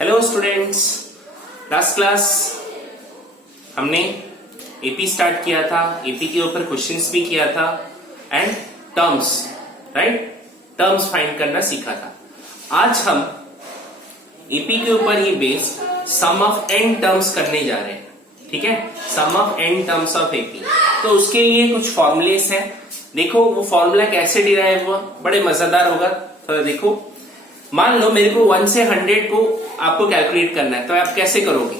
Hello students, last class हमने AP start किया था, एपी के ऊपर क्वेश्चंस भी किया था and terms, right, terms find करना सीखा था। आज हम एपी के ऊपर ही based sum of n terms करने जा रहे हैं, ठीक है, sum of n terms of AP. तो उसके लिए कुछ फॉर्मूलेस हैं। देखो वो फॉर्मूला कैसे डिराइव हुआ, बड़े मजेदार होगा। थोड़ा देखो, मान लो मेरे को 1 से 100 को आपको कैलकुलेट करना है, तो आप कैसे करोगे?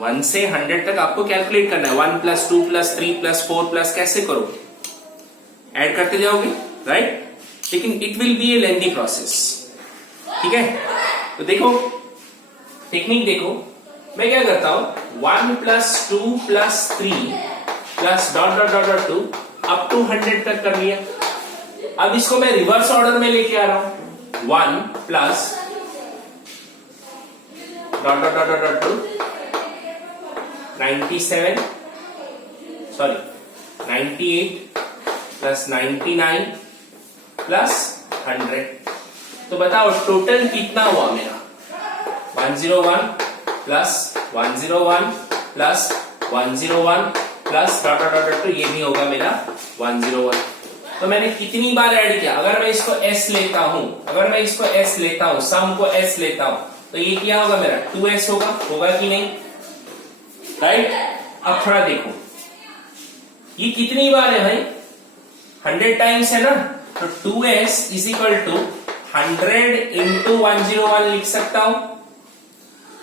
1 से 100 तक आपको कैलकुलेट करना है। 1 + 2 + 3 + 4 कैसे करोगे? ऐड करते जाओगे, राइट? लेकिन it will be A lengthy process, ठीक है। तो देखो टेक्निक देखो, मैं क्या करता हूं, 1 + 2 + 3 + ... 2 अप टू 100 तक कर लिया। अब इसको मैं रिवर्स ऑर्डर में लेके आ रहा हूं। 1 + ... 2 97 सॉरी 98 + 99 + 100। तो बताओ टोटल कितना हुआ मेरा? 101 + 101 + 101 + ... तो ये भी होगा मेरा 101। तो मैंने कितनी बार ऐड किया? अगर मैं इसको s लेता हूं, सम को s लेता हूं, तो ये क्या होगा मेरा? 2s होगा कि नहीं, राइट? अब थोड़ा देखो, ये कितनी बार है भाई? 100 टाइम्स है ना, तो 2s = 100 × 101 लिख सकता हूं।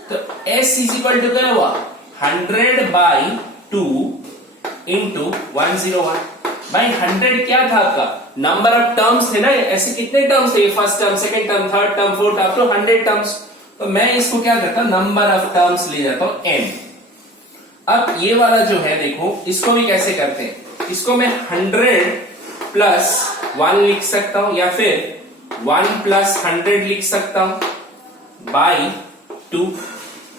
तो s = क्या हुआ? 100/2 × 101। भाई 100 क्या था आपका? नंबर ऑफ टर्म्स थे ना, ऐसे कितने टर्म्स थे? First term, second term, third term, fourth term, तो 100 टर्म्स। तो मैं इसको क्या करता हूं, नंबर ऑफ टर्म्स ले जाता हूं n। अब ये वाला जो है देखो, इसको भी कैसे करते हैं? इसको मैं 100 + 1 लिख सकता हूं, या फिर 1 + 100 लिख सकता हूं बाई 2,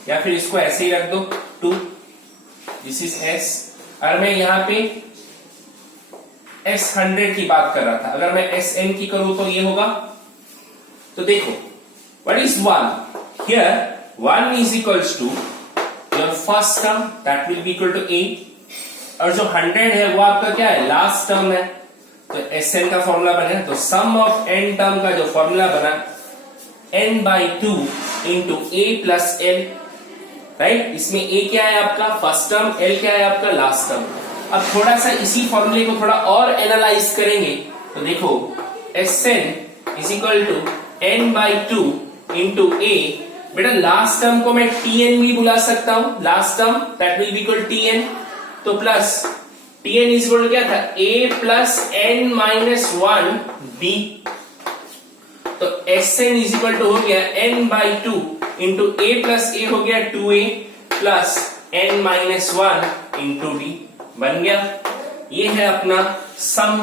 या फिर इसको ऐसे ही रख दो 2। This is s। और मैं यहां पे s100 की बात कर रहा था, अगर मैं sn की करूं तो ये होगा। तो देखो, what is 1? Here 1 = your first term, that will be equal to a, और जो 100 है वो आपका क्या है? लास्ट टर्म है। तो sn का फॉर्मूला बना, तो सम ऑफ n टर्म का जो फॉर्मूला बना n/2 × a + l, राइट? इसमें a क्या है आपका? फर्स्ट टर्म, l क्या है आपका? Last term. अब थोड़ा सा इसी फॉर्मूले को थोड़ा और एनालाइज करेंगे, तो देखो Sn = n/2 × a। बेटा लास्ट टर्म को मैं Tn भी बुला सकता हूं, last term that will be equal Tn। तो प्लस Tn = क्या था? a + n - 1 b। तो Sn = हो गया n/2 × a + a हो गया 2a + n - 1 × d, बन गया। ये है अपना सम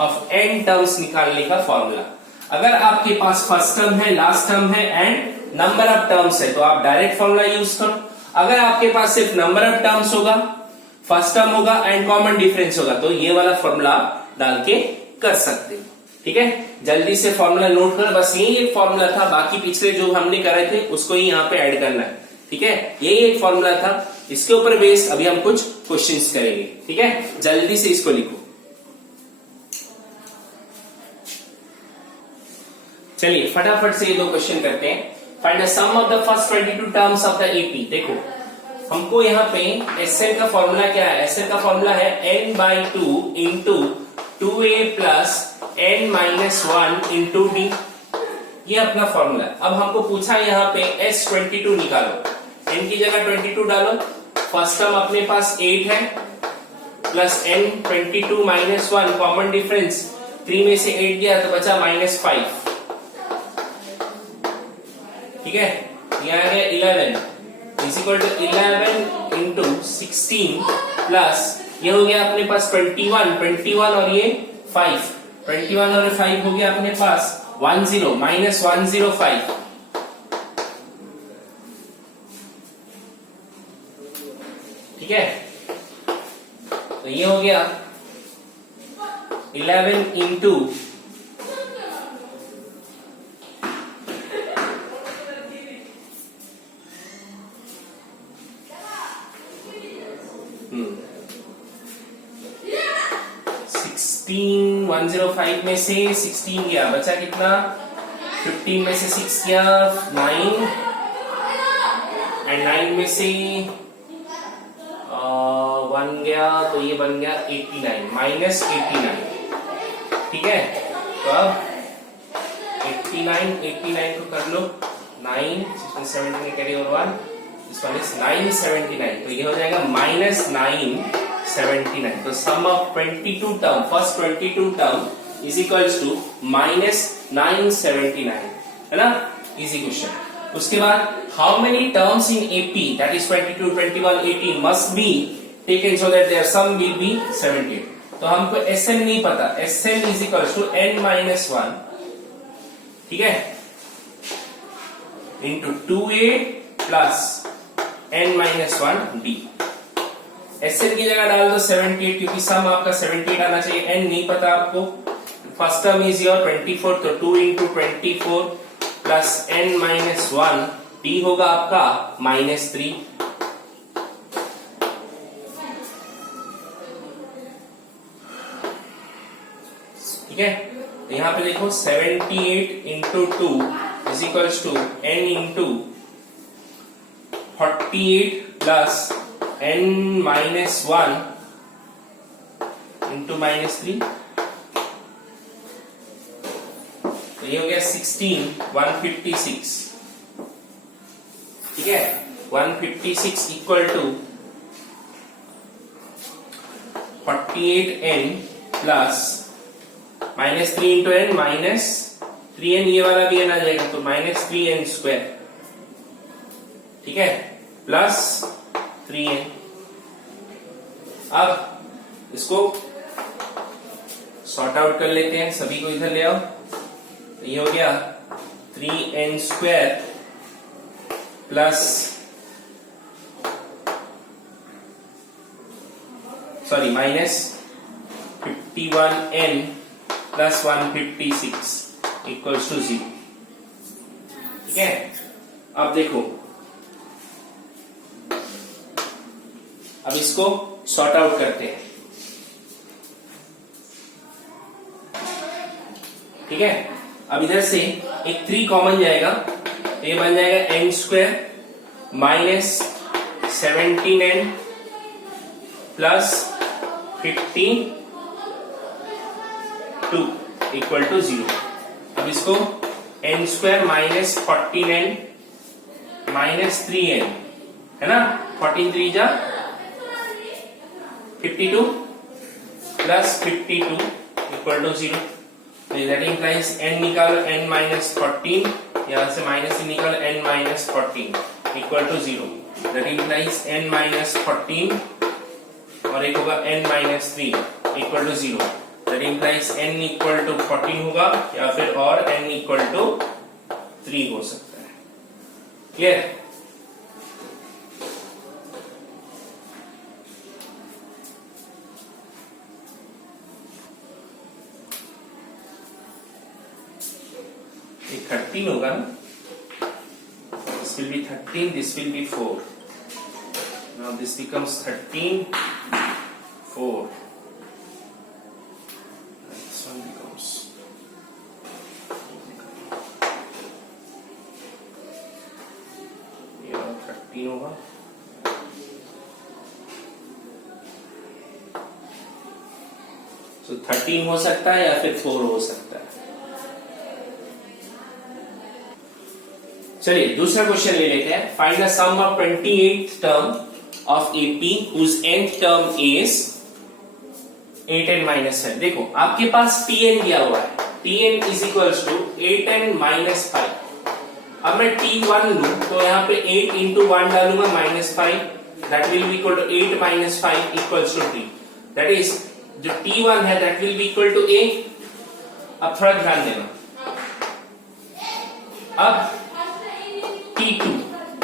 ऑफ n टर्म्स निकालने का फॉर्मूला। अगर आपके पास फर्स्ट टर्म है, लास्ट टर्म है एंड नंबर ऑफ टर्म्स है, तो आप डायरेक्ट फॉर्मूला यूज करो। अगर आपके पास सिर्फ नंबर ऑफ टर्म्स होगा, फर्स्ट टर्म होगा एंड कॉमन डिफरेंस होगा, तो ये वाला फॉर्मूला डाल के कर सकते हो, ठीक है। जल्दी से फॉर्मूला नोट कर, बस यही एक फॉर्मूला था, बाकी पिछले जो हमने करे थे उसको ही यहाँ पे ऐड करना है, ठीक है। यही एक फॉर्मूला था, इसके ऊपर बेस अभी हम कुछ क्वेश्चंस करेंगे, ठीक है। जल्दी से इसको लिखो। चलिए फटाफट से ये दो क्वेश्चन करते हैं। Find the sum of the first 22 terms of the AP. देखो हमको यहाँ पे Sn का फॉर्मूला क्या है? Sn का फॉर्मूला है n/2 × 2a + n - 1 × d। ये अपना फॉर्मूला। अब हमको पूछा यहाँ पे S22 निकालो, n की जगह 22 डालो। फर्स्ट टर्म अपने पास 8 है प्लस n 22 - 1 कॉमन डिफरेंस, 3 में से 8 गया तो बचा -5, ठीक है। यहाँ आ गया 11 = 11 × 16 प्लस ये हो गया अपने पास 21 और ये 5, 21 और 5 हो गया अपने पास 10 -105, ठीक है। तो ये हो गया 11 × 105 में से 16 गया, बचा कितना? 15 में से 6 गया 9, एंड 9 में से 1 गया, तो ये बन गया 89 माइनस 89। ठीक है, तो अब 89 को कर लो 9, 17 में carry over 1, this one is 979, तो ये हो जाएगा माइनस 979। तो sum of 22 term, first 22 term is equals to minus 979, है ना? Easy question. उसके बाद how many terms in AP that is 22, 21, 18 must be taken so that their sum will be 70। तो हमको Sn नहीं पता, Sn is equals to n minus 1, ठीक है, into 2a plus n minus 1d। Sn की जगह डाल दो 78, क्योंकि सम आपका 78 आना चाहिए, n नहीं पता आपको। फर्स्ट टर्म इज योर 24, तो 2 into 24 plus n minus 1 d होगा आपका माइनस 3। ठीक है, तो यहां पे देखो 78 into 2 is equals to n into 48 plus n minus 1 into minus 3, तो ये हो गया 16, 156। ठीक है, 156 equal to 48n plus minus 3 into n minus 3n, ये वाला भी n आ जाएगा, तो माइनस 3n स्क्वायर। ठीक है, प्लस 3n। अब इसको सॉर्ट आउट कर लेते हैं, सभी को इधर ले आओ। तो ये हो गया 3n square plus, sorry minus 51n plus 156 equals to 0। ठीक है, अब देखो, अब इसको सॉर्ट आउट करते हैं। ठीक है, अब इधर से एक 3 कॉमन जाएगा, तो ये बन जाएगा n square minus 17n plus 52 equal to 0। अब इसको n square minus 14n minus 3n, है ना, 14 3 जा 52 plus 52 equal to 0। That implies n निकालो, n माइनस 14, यहां से माइनस ही निकालो, n minus 14 equal to 0। That implies n minus 14 और एक होगा n minus 3 equal to 0। That implies n equal to 14 होगा, या फिर और n इक्वल टू 3 हो सकता है। क्लियर? ये 13 होगा ना, this will be 13, this will be 4. Now this becomes 13, 4. This one becomes, ये 13 होगा, so 13 हो सकता है या फिर 4 हो सकता है। चलिए दूसरा क्वेश्चन ले लेते हैं। Find the sum of 28th term of AP whose nth term is 8n minus 5। देखो आपके पास tn दिया हुआ है, tn is equals to 8n minus 5। अब मैं t1 लूं तो यहाँ पे 8 इंटू 1 डालूंगा minus 5, that will be equal to 8 minus 5 equals to t। That is जो t1 है that will be equal to a। अब थोड़ा ध्यान देना, अब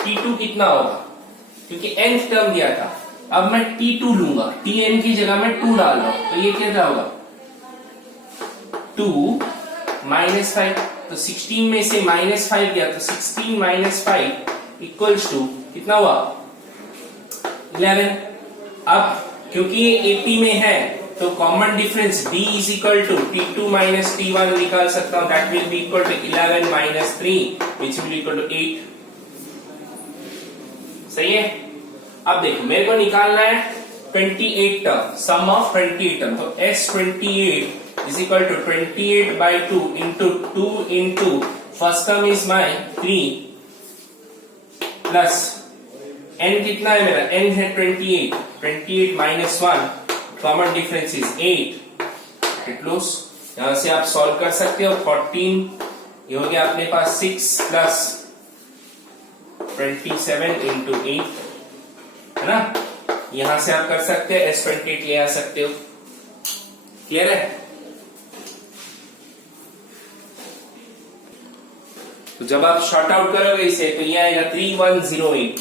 T2 कितना होगा, क्योंकि nth टर्म दिया था। अब मैं T2 लूंगा, Tn की जगह में 2 डाल रहा हूं, तो ये क्या होगा 2 माइनस 5, तो 16 में से माइनस 5 गया, तो 16 माइनस 5 इक्वल्स टू कितना हुआ 11। अब क्योंकि ये AP में है तो common difference d is equal to t2 minus t1 निकाल सकता हूं, that will be equal to 11 minus 3 which will equal to 8। सही है। अब देखो मेरे को निकालना है 28 टर्म, सम ऑफ 28 टर्म, तो S28 is equal to 28 by 2 into 2 into first term is my 3 plus n कितना है मेरा, n है 28, 28 minus 1, common difference is 8। It lose यहां से आप सॉल्व कर सकते हो, 14 ये हो गया अपने पास 6 प्लस 27 इंटू 8, है ना। यहां से आप कर सकते हैं S28 ले आ सकते हो। क्लियर है। तो जब आप शॉर्ट आउट करोगे इसे तो ये आएगा 3108।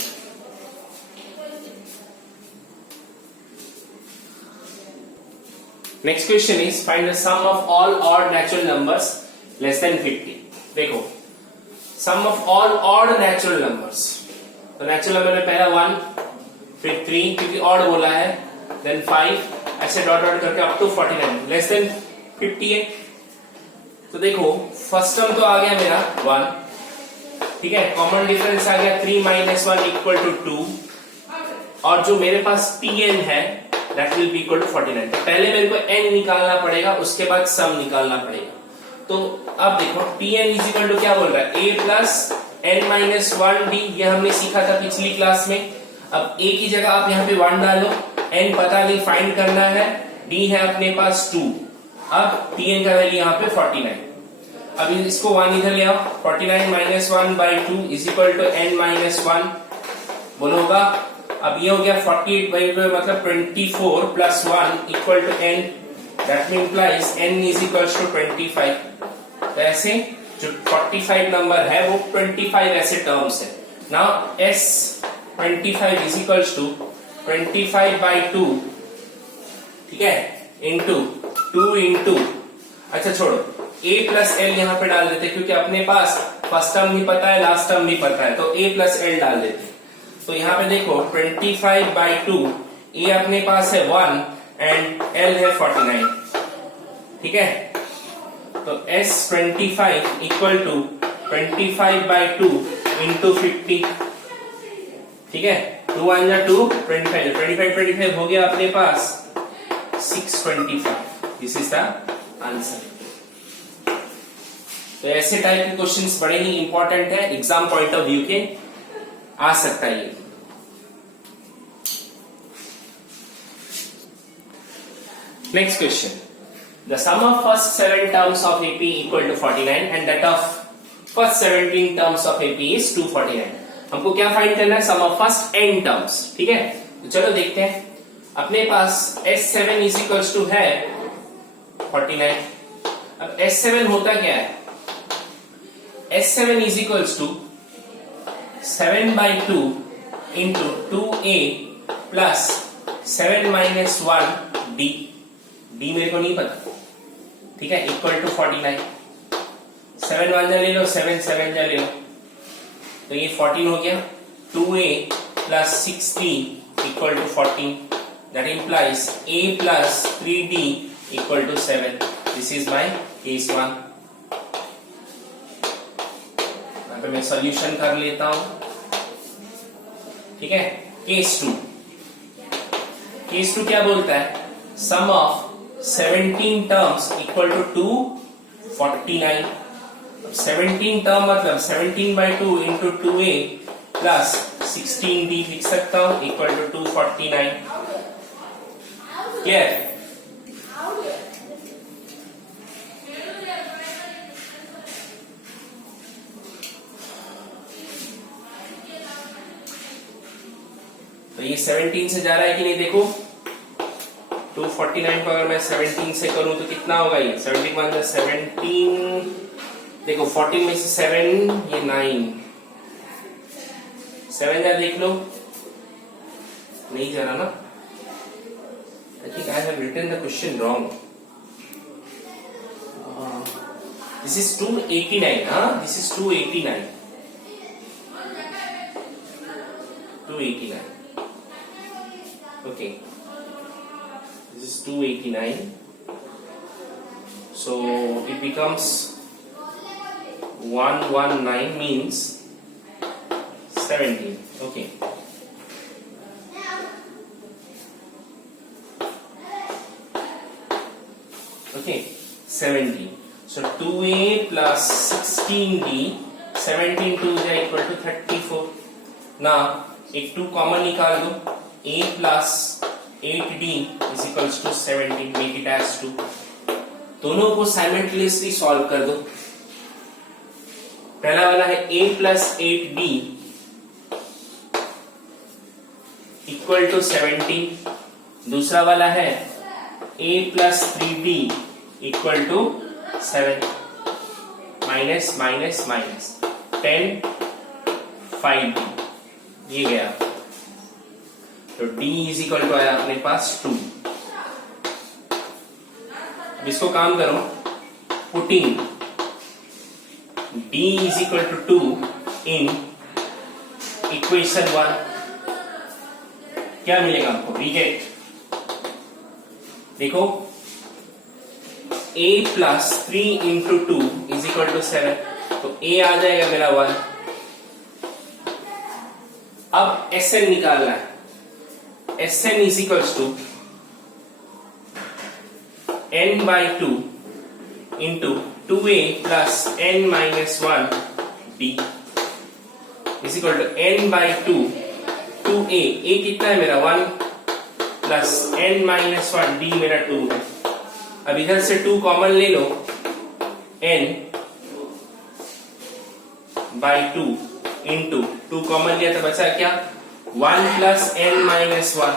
Next question is find the sum of all odd natural numbers less than 50। देखो sum of all odd natural numbers, तो नेचुरल नंबर में पहला 1, फिर 3 क्योंकि ऑड बोला है, देन 5, ऐसे डॉट डॉट करके अप टू 49 लेस देन 50 है। तो देखो फर्स्ट टर्म तो आ गया मेरा 1, ठीक है, कॉमन डिफरेंस आ गया 3 माइनस 1 इक्वल टू 2, और जो मेरे पास Pn है that will be equal to 49। तो पहले मेरे को n निकालना पड़ेगा, उसके बाद सम निकालना पड़ेगा। तो अब देखो Pn इज इक्वल टू क्या बोल रहा है, a plus n minus 1d, ये हमने सीखा था पिछली क्लास में। अब a की जगह आप यहाँ पे 1 डालो, n पता नहीं फाइंड करना है, d है अपने पास 2, अब Pn का वैल्यू यहाँ पे 49। अब इसको 1 इधर ले आओ, 49 minus 1 by 2 is equal to n minus 1, बोलोगा। अब ये हो गया 48 बाई 2 मतलब 24 plus 1 equal to n, that implies n is equal to 25। तो ऐसे जो 45 नंबर है वो 25 ऐसे टर्म्स है। Now S25 is equal to 25 by 2, ठीक है, इंटू 2 इंटू, अच्छा छोड़ो a प्लस l यहाँ पे डाल देते क्योंकि अपने पास फर्स्ट टर्म नहीं पता है, लास्ट टर्म नहीं पता है, तो a प्लस l डाल देते। तो यहाँ पे देखो 25 बाई 2, a अपने पास है 1 एंड l है 49, ठीक है। तो S25 equal to 25 by 2 into 50, ठीक है, 2 1 जा 2, 25 हो गया अपने पास 625। This is the answer. तो ऐसे टाइप के क्वेश्चंस बड़े ही इंपॉर्टेंट है, एग्जाम पॉइंट ऑफ व्यू के आ सकता है ये। Next question, the sum of first 7 terms of AP equal to 49 and that of first 17 terms of AP is 249। हमको क्या फाइंड करना है, sum of first n terms, ठीक है। तो चलो देखते हैं, अपने पास S7 इज इक्वल टू है 49। अब S7 होता क्या है, S7 is equal to 7 by 2 into 2a plus 7 minus 1d, d मेरे को नहीं पता, ठीक है, इक्वल टू 49। 7 1 ले लो, 7 7 ले लो, तो ये 14 हो गया। 2a plus 6d equal to 14, that implies a plus 3d equal to 7। This is my case 1। तो मैं सॉल्यूशन कर लेता हूं, ठीक है। केस 2, केस 2 क्या बोलता है, sum of 17 terms equal to 249। 17 term मतलब 17 by 2 into 2a plus 16d लिख सकता हूं इक्वल टू 249। क्लियर। तो ये 17 से जा रहा है कि नहीं, देखो 249 को अगर मैं 17 से करूं तो कितना होगा, ये 17 वन 17, देखो 14 में से 7 ये 9, 7 जा देख लो, नहीं जा रहा ना। I think I have written the question wrong. This is 289, हाँ this is 289, 289, okay, this this is 289, so it becomes 119 means 17. Okay, okay, 17. So 2a plus 16d, 17 2 is equal to 34. Now एक 2 कॉमन निकाल दो, a plus 8d is equals to 17, make it as 2. दोनों को simultaneously solve कर दो. पहला वाला है a plus 8d equal to 17. दूसरा वाला है a plus 3d equal to 7. Minus minus minus 10 5d ये गया. तो d इज इक्वल टू आया अपने पास 2. अब इसको काम करो, putting d is equal to 2 in equation 1, क्या मिलेगा हमको? रिजेक्ट. देखो a plus 3 into 2 is equal to 7, तो a आ जाएगा मेरा 1. अब Sn निकालना है. Sn is equals to n by 2 into 2a plus n minus 1 d is equal to n by 2 2a. a कितना है मेरा 1 प्लस n माइनस 1 d मेरा 2 है. अब इधर से 2 कॉमन ले लो, n बाई 2 इंटू 2 कॉमन लिया तो बचा क्या? 1 प्लस n माइनस 1.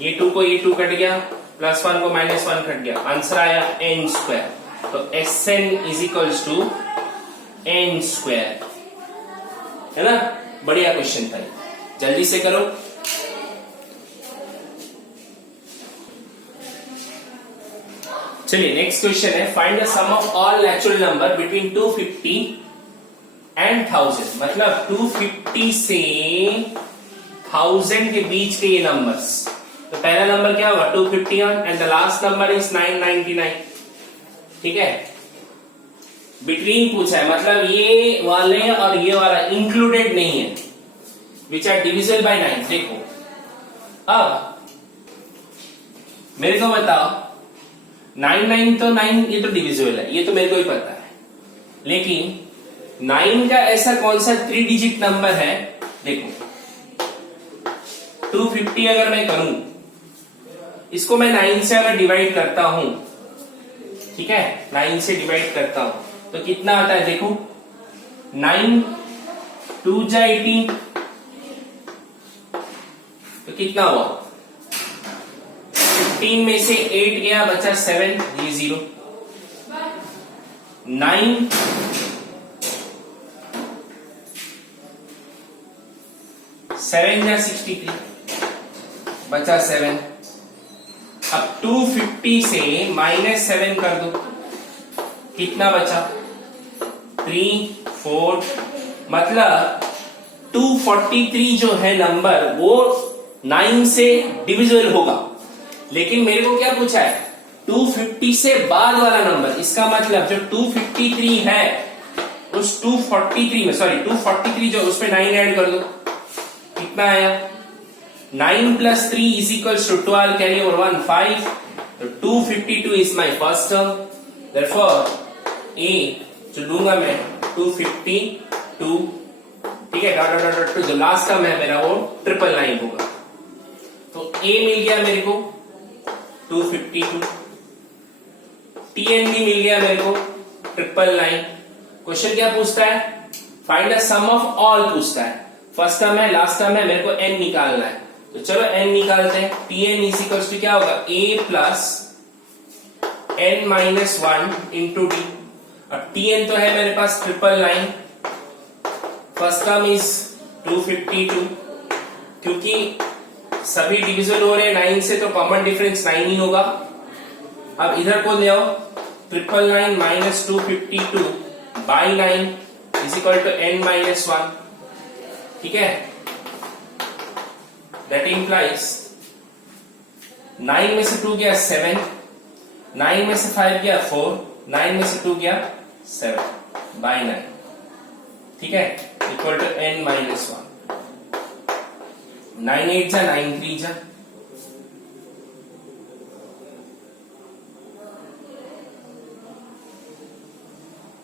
ये 2 को ये 2 कट गया, प्लस 1 को माइनस 1 कट गया, आंसर आया n स्क्वायर. तो Sn is equals to n square. है ना? बढ़िया क्वेश्चन था, जल्दी से करो. चलिए नेक्स्ट क्वेश्चन है, find the sum of all natural number between 250 and 1000. मतलब 250 से 1000 के बीच के ये नंबर्स. तो पहला नंबर क्या होगा? 251 and the last number is 999. ठीक है, बिटवीन पूछा है, मतलब ये वाले और ये वाला इंक्लूडेड नहीं है, विच आर डिविजिबल बाय 9. देखो अब मेरे को बताओ, 9 तो 9 ये तो डिविजिबल है, ये तो मेरे को ही पता है, लेकिन 9 का ऐसा कौन सा 3 डिजिट नंबर है? देखो 250 अगर मैं करूं, इसको मैं 9 से अगर डिवाइड करता हूं, ठीक है, 9 से डिवाइड करता हूं तो कितना आता है? देखो 9 2 जा 18, तो कितना हुआ? 15 में से 8 गया, बचा 7, ये 0. 9 7 जा 63, बचा 7. अब 250 से -7 कर दो, कितना बचा? 3 4. मतलब 243 जो है नंबर वो 9 से डिविजिबल होगा. लेकिन मेरे को क्या पूछा है? 250 से बाद वाला नंबर. इसका मतलब जो 253 है उस 243 में, सॉरी 243 जो उसमें 9 ऐड कर दो, कितना आया? 9 plus 3 is equal to 12, carry over 1 5. तो 252 is my first term. Therefore a जो लूंगा मैं 252, ठीक है, डॉट डॉट डॉट टू जो लास्ट टर्म है मेरा वो 999 होगा. तो ए मिल गया मेरे को 252, TN भी मिल गया मेरे को 999. क्वेश्चन क्या पूछता है? Find the sum of all पूछता है. फर्स्ट टर्म है, लास्ट टर्म है, मेरे को n निकालना है. तो चलो n निकालते हैं. TN इज इक्वल्स टू क्या होगा? a plus n minus 1 into D. अब TN तो है मेरे पास 999. फर्स्ट टर्म इज 252, क्योंकि सभी डिविजन हो रहे हैं 9 से, तो कॉमन डिफरेंस 9 ही होगा. अब इधर को ले आओ, 999 minus 252 by 9 is equal to n minus 1. ठीक है, दैट इंप्लाइज 9 में से 2 गया 7, 9 में से 5 गया 4, 9 में से 2 गया 7 बाय 9, ठीक है, इक्वल टू n माइनस 1। 9 8 जा 9 3 जा,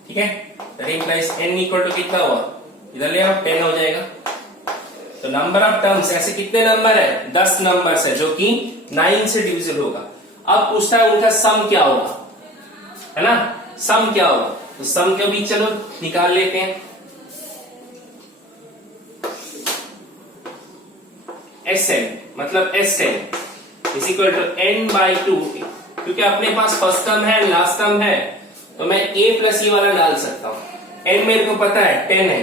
ठीक है। That implies n equal to कितना हुआ, इधर ले आओ 10 हो जाएगा। तो नंबर ऑफ टर्म्स ऐसे कितने नंबर है, 10 नंबर्स है जो कि 9 से डिविजिबल होगा। अब पूछता है उनका सम क्या होगा, है ना, सम क्या होगा। तो सम का भी चलो निकाल लेते हैं। Sn मतलब Sn is equal to n by 2, क्योंकि अपने पास फर्स्ट टर्म है लास्ट टर्म है तो मैं a प्लस ये वाला डाल सकता हूं। n मेरे को पता है 10 है,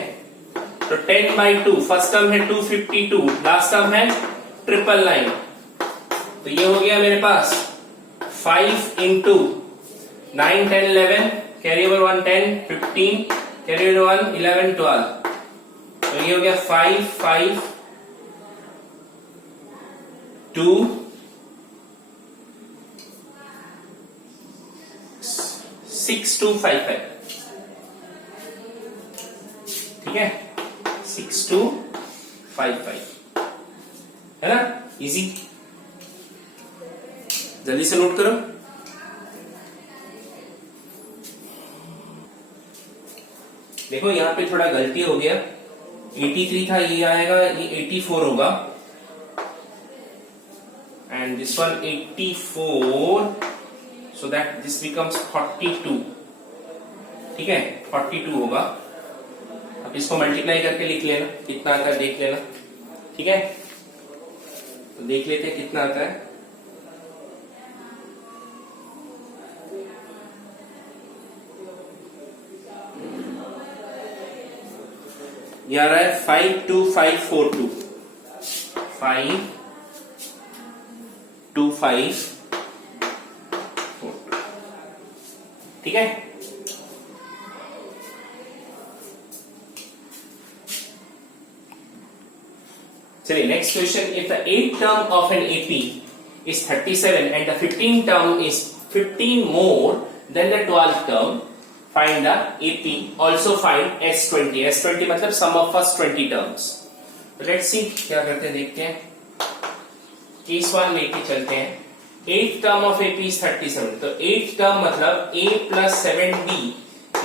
तो 10 बाई 2, फर्स्ट टर्म है 252, लास्ट टर्म है 999, तो ये हो गया मेरे पास 5 into 9 10 11, carry over 1 10 15, carry over 1 11 12, तो ये हो गया 5 5 2 6 2 5 5, ठीक है, 6 2 5 5, है ना, इजी। जल्दी से नोट करो। देखो यहां पे थोड़ा गलती हो गया, 83 था, ये आएगा, ये 84 होगा, and this one 84, so that this becomes 42, ठीक है, 42 होगा। अब इसको मल्टीप्लाई करके लिख लेना, कितना आता है देख लेना, ठीक है। तो देख लेते हैं कितना आता है। ये आ रहा है 52542, 52542, ठीक है। चलिए next question, if the 8th term of an AP is 37 and the 15th term is 15 more than the 12th term, find the AP, also find S20। S20 मतलब sum of first 20 terms। तो let's see क्या करते हैं, देखते हैं। Case 1 लेके चलते हैं। 8th term of AP is 37, तो 8th term मतलब A plus 7B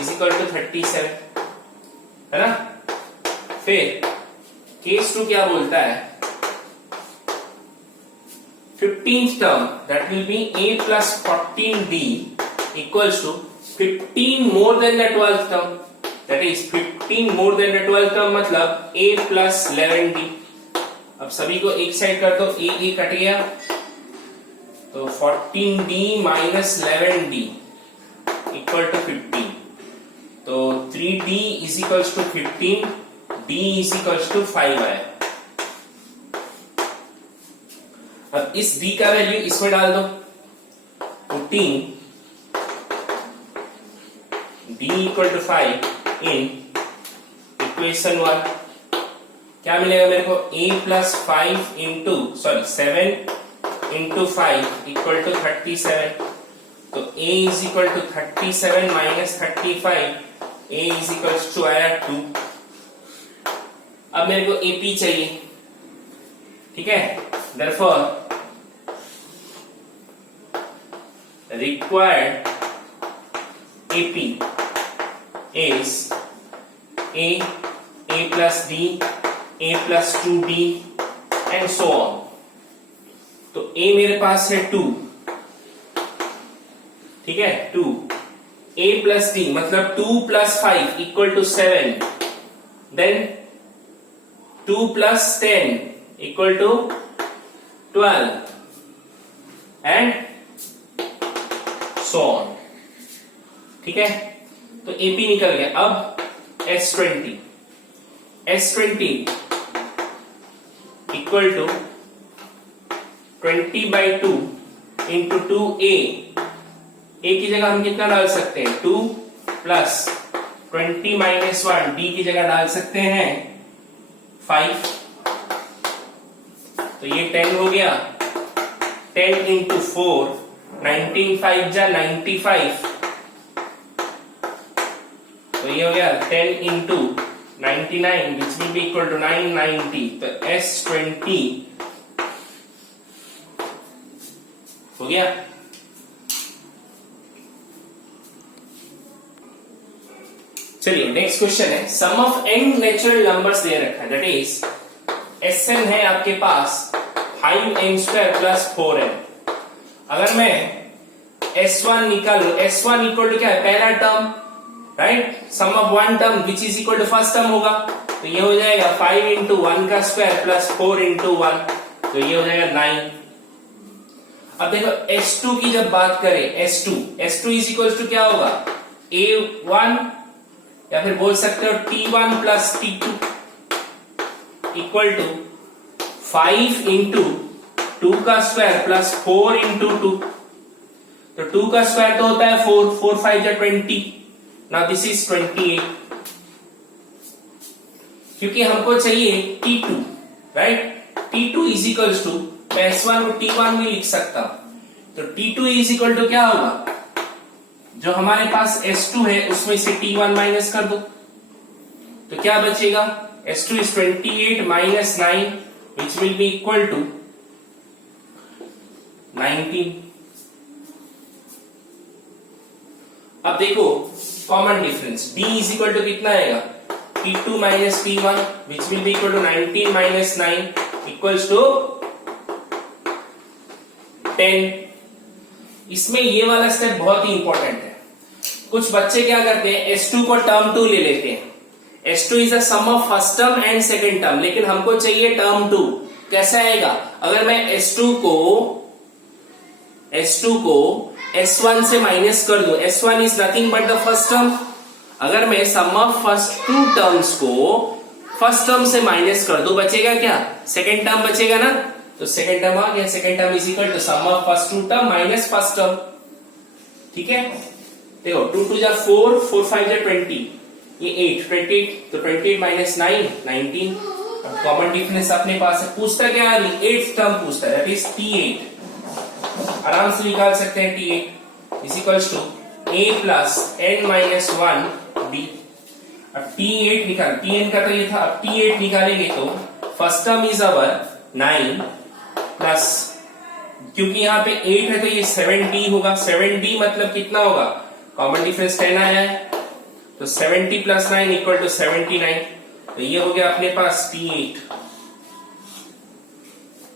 is equal to 37, है ना। फिर केस 2 क्या बोलता है, 15th term that will be A plus 14B equals to 15 more than the 12th term, that is 15 more than the 12th term मतलब A plus 11B। अब सभी को एक साइड कर दो, A कट गया, तो 14D minus 11D equal to 15, तो 3D is equals to 15, D is equals to 5 है। अब इस D का वैल्यू इसमें डाल दो, 15 D equal to 5 in equation 1, क्या मिलेगा मेरे को, A plus 5 into 7 into 5 equal to 37, तो A is equal to 37 minus 35, A is equals to आया 2। अब मेरे को AP चाहिए, ठीक है, therefore required AP is A plus D, A plus 2D and so on। तो A मेरे पास है 2, ठीक है, 2, A plus D मतलब 2 plus 5 equal to 7, then 2 plus 10 equal to 12 and so on, ठीक है। तो AP निकल गया। अब S20 equal to 20/2 into 2A। A की जगह हम कितना डाल सकते हैं, 2 प्लस 20 माइनस 1, D की जगह डाल सकते हैं 5, तो ये 10 हो गया, 10 into 4, 19 5 जा 95, तो ये हो गया 10 into 99 which will be equal to 990, तो S20 हो गया। चलिए नेक्स्ट क्वेश्चन है, sum of n natural numbers they रखा है, दैट इज Sn है आपके पास 5n² प्लस 4n। अगर मैं S1 निकालू, S1 इक्वल टू क्या है, पहला term, right, sum of one term which is equal to first term होगा, तो ये हो जाएगा 5 इंटू 1 का स्क्वायर प्लस 4 इंटू 1, तो ये हो जाएगा 9। अब देखो S2 की जब बात करें, S2 इज इक्वल टू क्या होगा, A1 या फिर बोल सकते हो T1 plus T2 equal to 5 into 2 का स्क्वायर प्लस 4 इंटू 2, तो 2 का स्क्वायर तो होता है 4, 4 5 जा 20, नाउ दिस इज 28, क्योंकि हमको चाहिए T2, right, T2 is equal to, मैं S1 को T1 भी लिख सकता हूं, तो T2 इज इक्वल टू क्या होगा, जो हमारे पास S2 है उसमें से T1 माइनस कर दो, तो क्या बचेगा, S2 is 28 minus 9 which will be equal to 19। अब देखो common difference, D is equal to कितना आएगा, T2 minus T1 which will be equal to 19 minus 9 equals to 10। इसमें ये वाला स्टेप बहुत ही इंपॉर्टेंट है। कुछ बच्चे क्या करते हैं, S2 को टर्म 2 ले लेते हैं, S2 is a sum of first term and second term, लेकिन हमको चाहिए टर्म 2, कैसे आएगा, अगर मैं S2 को S1 से माइनस कर दूं, S1 is nothing but the first term, अगर मैं सम ऑफ फर्स्ट 2 टर्म्स को फर्स्ट टर्म से माइनस कर दूं, बचेगा क्या, सेकेंड टर्म बचेगा ना, तो सेकेंड टर्म आ गया, second term is equal to sum of first 2 term minus first term, ठीक है। देखो 2 2 जा 4, 4 5 जा 20, ये 8, 28, तो 28 माइनस 9, 19। अब कॉमन डिफरेंस अपने पास है, पूछता क्या है, 8th टर्म पूछता है, दैट इज T8, आराम से निकाल सकते हैं, T8 is equals to A plus n minus 1 B। अब T8 निकाल, Tn का तो ये था, अब T8 निकालेंगे तो first term is our 9 plus, क्योंकि यहाँ पे 8 है तो ये 7D होगा, 7D मतलब कितना होगा, कॉमन डिफरेंस 10 आया है, तो 70 प्लस 9 इक्वल टू 79, तो ये हो गया अपने पास T8।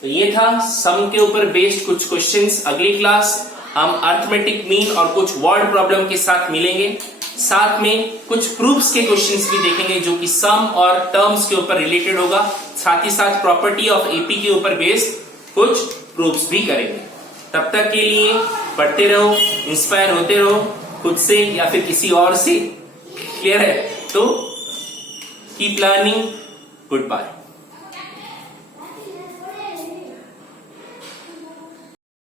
तो ये था सम के ऊपर बेस्ड कुछ क्वेश्चंस। अगली क्लास हम अर्थमेटिक मीन और कुछ वर्ड प्रॉब्लम के साथ मिलेंगे, साथ में कुछ प्रूफ्स के क्वेश्चंस भी देखेंगे जो कि सम और टर्म्स के ऊपर रिलेटेड होगा, साथ ही साथ प्रॉपर्टी ऑफ एपी के ऊपर बेस्ड कुछ प्रूफ्स भी करेंगे। तब तक के लिए पढ़ते रहो, इंस्पायर होते रहो खुद से या फिर किसी और से, क्लियर है, तो कीप लर्निंग, गुड बाय।